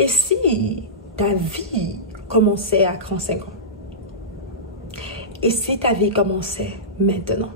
Et si ta vie commençait à 35 ans? Et si ta vie commençait maintenant?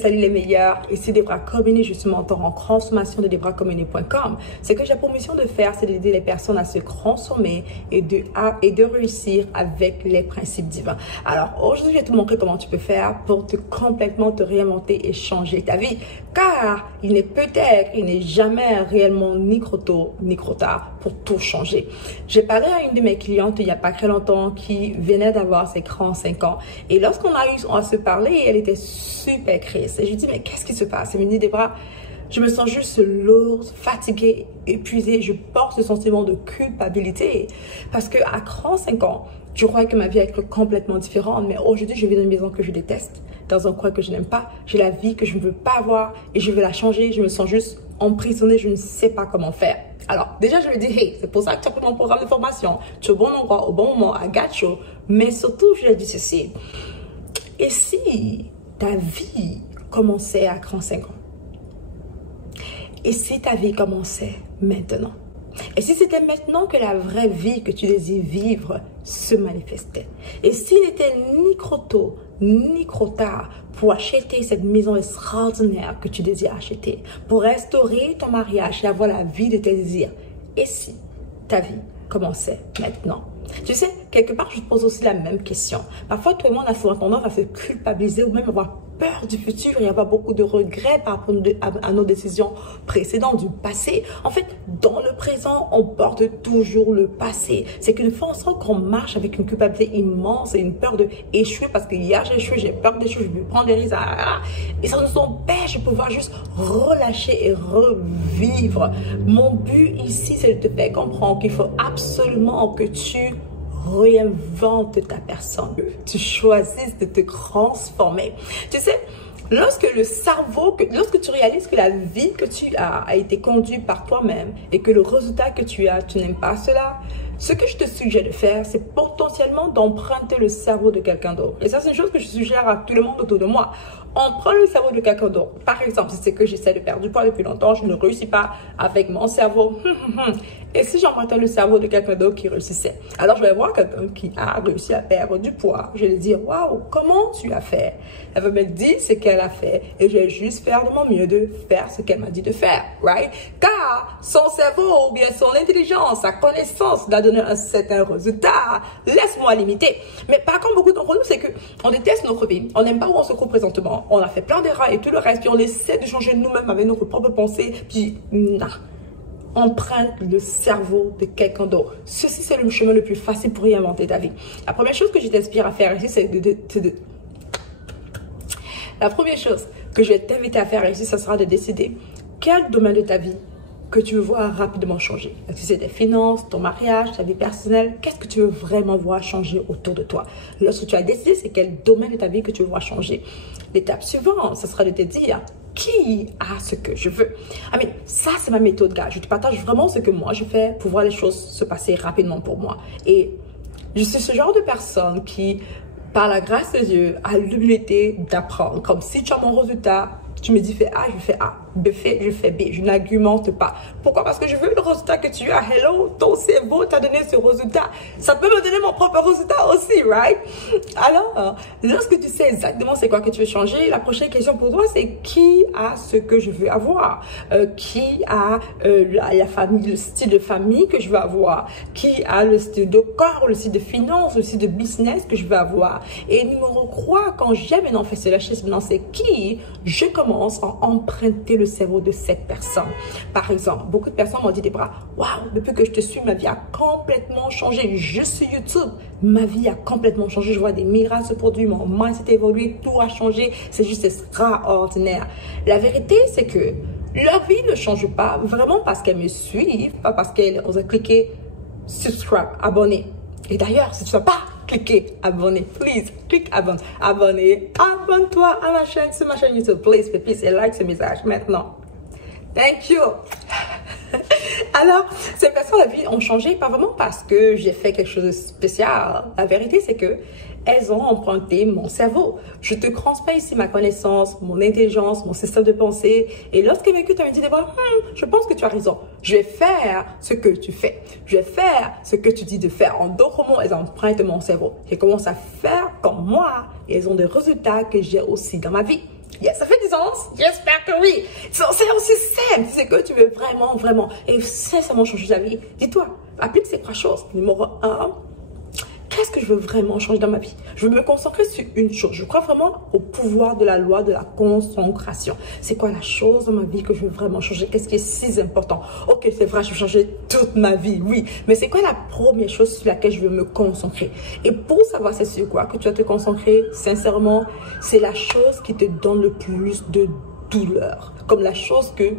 Salut les meilleurs, ici Debra Comini, je suis mentor en transformation de debracomini.com. Ce que j'ai pour mission de faire, c'est d'aider les personnes à se transformer et de réussir avec les principes divins. Alors aujourd'hui, je vais te montrer comment tu peux faire pour complètement te réinventer et changer ta vie. Car il n'est jamais réellement ni trop tôt ni trop tard pour tout changer. J'ai parlé à une de mes clientes il n'y a pas très longtemps qui venait d'avoir ses 45 ans. Et lorsqu'on a eu à se parler, elle était super triste. Et je lui dis, mais qu'est-ce qui se passe? Elle me dit, Debra, je me sens juste lourde, fatiguée, épuisée. Je porte ce sentiment de culpabilité. Parce qu'à 35 ans, je croyais que ma vie allait être complètement différente. Mais aujourd'hui, je vis dans une maison que je déteste, dans un coin que je n'aime pas. J'ai la vie que je ne veux pas avoir et je veux la changer. Je me sens juste emprisonnée. Je ne sais pas comment faire. Alors, déjà, je lui dis, hey, c'est pour ça que tu as pris mon programme de formation. Tu es au bon endroit, au bon moment, à Gacho. Mais surtout, je lui ai dit ceci. Et si ta vie commençait à 35 ans? Et si ta vie commençait maintenant? Et si c'était maintenant que la vraie vie que tu désires vivre se manifestait? Et s'il n'était ni trop tôt, ni trop tard pour acheter cette maison extraordinaire que tu désires acheter, pour restaurer ton mariage et avoir la vie de tes désirs? Et si ta vie commençait maintenant? Tu sais, quelque part, je te pose aussi la même question. Parfois, toi et moi, on a souvent tendance à se culpabiliser ou même avoir peur du futur et avoir beaucoup de regrets par rapport à nos décisions précédentes du passé. En fait, dans le présent, on porte toujours le passé. C'est qu'une fois, on sent qu'on marche avec une culpabilité immense et une peur d'échouer parce que hier, j'ai échoué, j'ai peur d'échouer, je vais prendre des risques. Et ça nous empêche de pouvoir juste relâcher et revivre. Mon but ici, c'est de te faire comprendre qu'il faut absolument que tu réinvente ta personne. Tu choisisses de te transformer. Tu sais, lorsque tu réalises que la vie que tu as a été conduite par toi-même et que le résultat que tu as, tu n'aimes pas cela, ce que je te suggère de faire, c'est potentiellement d'emprunter le cerveau de quelqu'un d'autre. Et ça, c'est une chose que je suggère à tout le monde autour de moi. On prend le cerveau de quelqu'un d'autre. Par exemple, si c'est que j'essaie de perdre du poids depuis longtemps, je ne réussis pas avec mon cerveau. Et si j'empruntais le cerveau de quelqu'un d'autre qui réussissait? Alors, je vais voir quelqu'un qui a réussi à perdre du poids. Je vais lui dire, waouh, comment tu as fait? Elle va me dire ce qu'elle a fait. Et je vais juste faire de mon mieux de faire ce qu'elle m'a dit de faire. Right? Car son cerveau ou bien son intelligence, sa connaissance l'a donné un certain résultat. Laisse-moi limiter. Mais par contre, beaucoup d'entre nous, c'est qu'on déteste notre vie. On n'aime pas où on se trouve présentement. On a fait plein d'erreurs et tout le reste. Puis on essaie de changer nous-mêmes avec nos propres pensées. Puis, non. Emprunte le cerveau de quelqu'un d'autre. Ceci, c'est le chemin le plus facile pour réinventer ta vie. La première chose que je t'inspire à faire ici, c'est La première chose que je vais t'inviter à faire ici, ce sera de décider quel domaine de ta vie que tu veux voir rapidement changer. Est-ce que c'est tes finances, ton mariage, ta vie personnelle? Qu'est-ce que tu veux vraiment voir changer autour de toi? Lorsque tu as décidé, c'est quel domaine de ta vie que tu veux voir changer. L'étape suivante, ce sera de te dire qui a ce que je veux. Ça, c'est ma méthode, gars. Je te partage vraiment ce que moi, je fais pour voir les choses se passer rapidement pour moi. Et je suis ce genre de personne qui, par la grâce de Dieu, a l'humilité d'apprendre. Comme si tu as mon résultat, tu me dis fais A, je fais A. B, je fais B. Je n'argumente pas. Pourquoi? Parce que je veux le résultat que tu as. Hello, ton cerveau t'a donné ce résultat. Ça peut me donner mon propre résultat aussi, right? Alors, lorsque tu sais exactement c'est quoi que tu veux changer, la prochaine question pour toi, c'est qui a ce que je veux avoir? Qui a la famille, le style de famille que je veux avoir? Qui a le style de corps, le style de finance, le style de business que je veux avoir? Et numéro 3, quand j'ai maintenant fait cela, je sais maintenant c'est qui, je commence à emprunter le cerveau de cette personne. Par exemple, beaucoup de personnes m'ont dit, Debra, waouh, depuis que je te suis, ma vie a complètement changé. Je suis YouTube, ma vie a complètement changé. Je vois des miracles se produire, mon mindset évolue, tout a changé. C'est juste extraordinaire. La vérité, c'est que leur vie ne change pas vraiment parce qu'elles me suivent, pas parce qu'elles ont cliqué subscribe, abonner. Et d'ailleurs, si tu n'as pas cliqué abonner, please, clique abonner. Abonne-toi à ma chaîne, sur ma chaîne YouTube, please, et like ce message maintenant. Thank you. Alors, ces personnes de la vie ont changé, pas vraiment parce que j'ai fait quelque chose de spécial. La vérité, c'est que elles ont emprunté mon cerveau. Je te transmets ici ma connaissance, mon intelligence, mon système de pensée. Et lorsqu'elles m'écoutent, elles me disent, je pense que tu as raison. Je vais faire ce que tu fais. Je vais faire ce que tu dis de faire. En d'autres mots, elles empruntent mon cerveau. Elles commencent à faire comme moi. Et elles ont des résultats que j'ai aussi dans ma vie. Yes, ça fait du sens? J'espère que oui. C'est aussi simple. C'est que tu veux vraiment, et sincèrement changer ta vie. Dis-toi, applique ces 3 choses. Numéro 1, qu'est-ce que je veux vraiment changer dans ma vie? Je veux me concentrer sur une chose. Je crois vraiment au pouvoir de la loi de la concentration. C'est quoi la chose dans ma vie que je veux vraiment changer? Qu'est-ce qui est si important? Ok, c'est vrai, je veux changer toute ma vie, oui. Mais c'est quoi la première chose sur laquelle je veux me concentrer? Et pour savoir c'est sur quoi que tu vas te concentrer, sincèrement, c'est la chose qui te donne le plus de douleur. Comme la chose que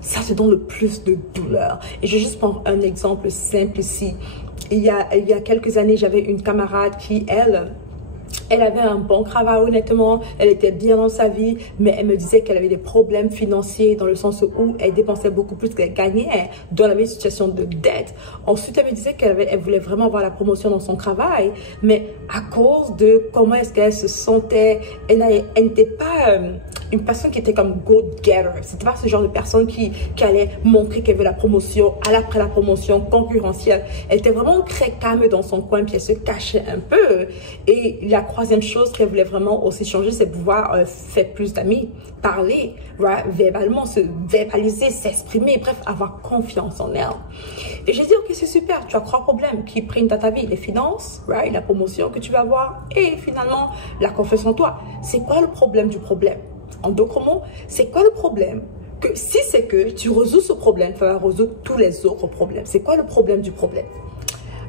ça te donne le plus de douleur. Et je vais juste prendre un exemple simple ici. Il y a quelques années, j'avais une camarade qui, elle avait un bon travail, honnêtement. Elle était bien dans sa vie, mais elle me disait qu'elle avait des problèmes financiers dans le sens où elle dépensait beaucoup plus qu'elle gagnait, donc elle avait une situation de dette. Ensuite, elle me disait elle voulait vraiment avoir la promotion dans son travail, mais à cause de comment est-ce qu'elle se sentait, elle n'était pas une personne qui était comme go-getter. C'était pas ce genre de personne qui allait montrer qu'elle veut la promotion, après la promotion concurrentielle. Elle était vraiment très calme dans son coin, puis elle se cachait un peu. Et la troisième chose qu'elle voulait vraiment aussi changer, c'est pouvoir faire plus d'amis, parler, verbalement, se verbaliser, s'exprimer, bref, avoir confiance en elle. Et j'ai dit, ok, c'est super, tu as 3 problèmes qui prennent dans ta vie, les finances, la promotion que tu vas avoir et finalement la confiance en toi. C'est quoi le problème du problème? En d'autres mots, c'est quoi le problème? Que si c'est que tu résous ce problème, tu vas résoudre tous les autres problèmes. C'est quoi le problème du problème?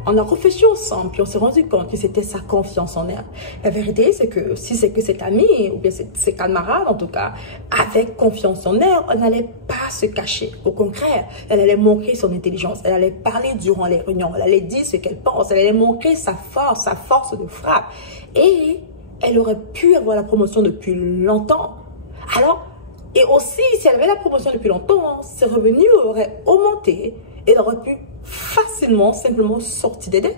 On a réfléchi ensemble, puis on s'est rendu compte que c'était sa confiance en elle. La vérité, c'est que si c'est que cette amie, ou bien ses camarades en tout cas, avec confiance en elle, on n'allait pas se cacher. Au contraire, elle allait montrer son intelligence, elle allait parler durant les réunions, elle allait dire ce qu'elle pense, elle allait montrer sa force de frappe. Et elle aurait pu avoir la promotion depuis longtemps. Alors, et aussi, si elle avait la promotion depuis longtemps, ses revenus auraient augmenté et elle aurait pu facilement, simplement sortir des dettes.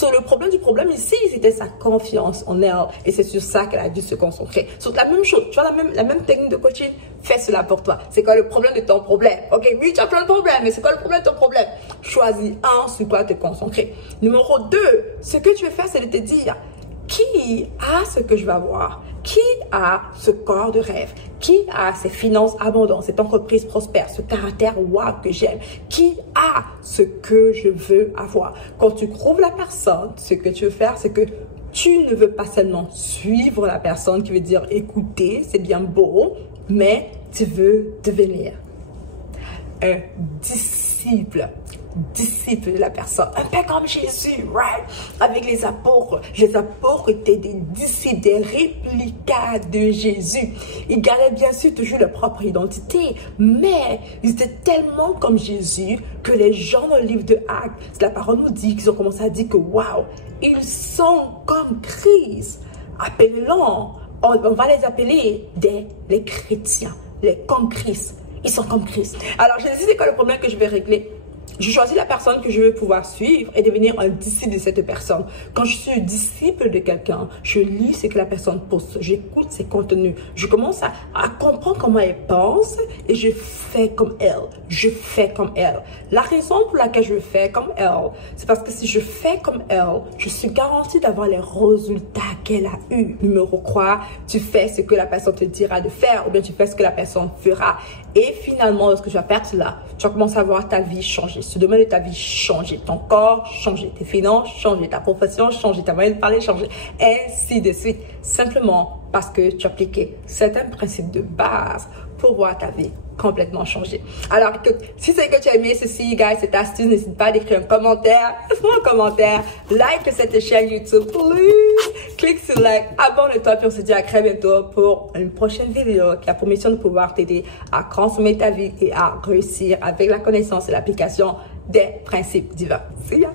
Le problème du problème ici, c'était sa confiance en elle. Et c'est sur ça qu'elle a dû se concentrer. Sur la même chose, tu vois, la même technique de coaching, fais cela pour toi. C'est quoi le problème de ton problème? Ok, oui, tu as plein de problèmes, mais c'est quoi le problème de ton problème? Choisis un sur quoi te concentrer. Numéro 2, ce que tu veux faire, c'est de te dire, qui a ce que je vais avoir? Qui a ce corps de rêve? Qui a ces finances abondantes, cette entreprise prospère, ce caractère wow que j'aime? Qui a ce que je veux avoir? Quand tu trouves la personne, ce que tu veux faire, c'est que tu ne veux pas seulement suivre la personne qui veut dire écouter, c'est bien beau, mais tu veux devenir un disciple de la personne, un peu comme Jésus, right? Avec les apôtres étaient des disciples, des réplicats de Jésus. Ils gardaient bien sûr toujours leur propre identité, mais ils étaient tellement comme Jésus que les gens dans le livre de Actes, la parole nous dit qu'ils ont commencé à dire que waouh, ils sont comme Christ. Appelons-les, on va les appeler les chrétiens, comme Christ. Ils sont comme Christ. Alors, je sais c'est quoi le problème que je vais régler. Je choisis la personne que je veux pouvoir suivre et devenir un disciple de cette personne. Quand je suis disciple de quelqu'un, je lis ce que la personne poste, j'écoute ses contenus, je commence à comprendre comment elle pense et je fais comme elle. Je fais comme elle. La raison pour laquelle je fais comme elle, c'est parce que si je fais comme elle, je suis garantie d'avoir les résultats qu'elle a eu. Numéro 3, tu fais ce que la personne te dira de faire ou bien tu fais ce que la personne fera. Et finalement, lorsque tu vas perdre cela, tu vas commencer à voir ta vie changer. Ce domaine de ta vie changer. Ton corps changer. Tes finances changer. Ta profession changer. Ta manière de parler changer. Ainsi de suite. Simplement parce que tu as appliqué certains principes de base pour voir ta vie complètement changer. Alors, écoute, si c'est que tu as aimé ceci, guys, cette astuce, n'hésite pas à écrire un commentaire. Laisse-moi un commentaire. Like cette chaîne YouTube, please. Clique sur like, abonne-toi, puis on se dit à très bientôt pour une prochaine vidéo qui a pour mission de pouvoir t'aider à transformer ta vie et à réussir avec la connaissance et l'application des principes divins. See ya!